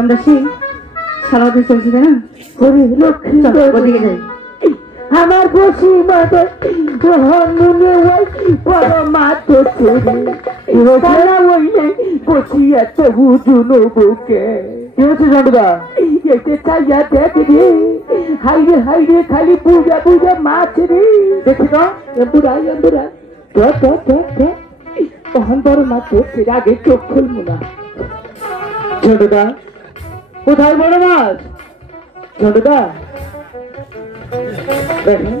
আমরা সিং সারা দিন চলছি না করে লক্ষ্মী ওদিকে যাই আমার বসি মাঠে হনুনে ওই বড় মাঠ চুরি ওখানে ওইলে বসি আছে হুজুনো বুকে কি হচ্ছে জন্ডুদা এতে চাইয়া দেখি হাইরে হাইরে খালি বুঝা বুঝা মাছ রে দেখি তো এম্বুরা তখন বড় মাছ ফের আগে চোখ খুলবো না জন্ডুদা কোথায় বড় মাছ ছোটদা দেখেন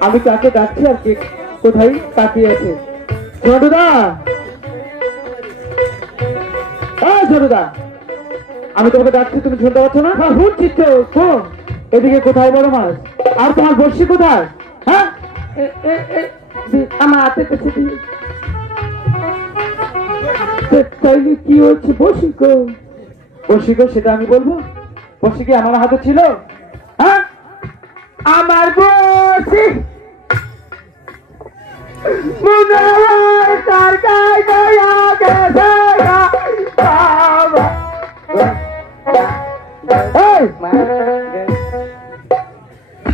আমি কাকে ডাকছি আর কে কোথায় তাকিয়ে আছে ছোটদা ছোটদা আমি তোমাকে ডাকছি তুমি শুনতে পাচ্ছ না শুনছি তো এদিকে কোথায় বড় মাছ আর তোমার বর্ষি কোথায় হ্যাঁ আমার হাতে কাছে তাইলে কি হচ্ছে বর্ষি গো সেটা আমি বলবো বর্ষি কি আমার হাতে ছিল হ্যাঁ আমার বর্ষি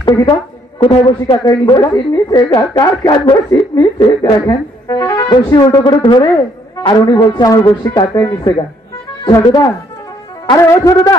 দেখি তো কোথায় বসি কাকাই নিচে দেখেন বসি উল্টো করে ধরে আর উনি বলছে আমার বসি কাকাই নিচে গা ছোটদা আরে ও ছোটদা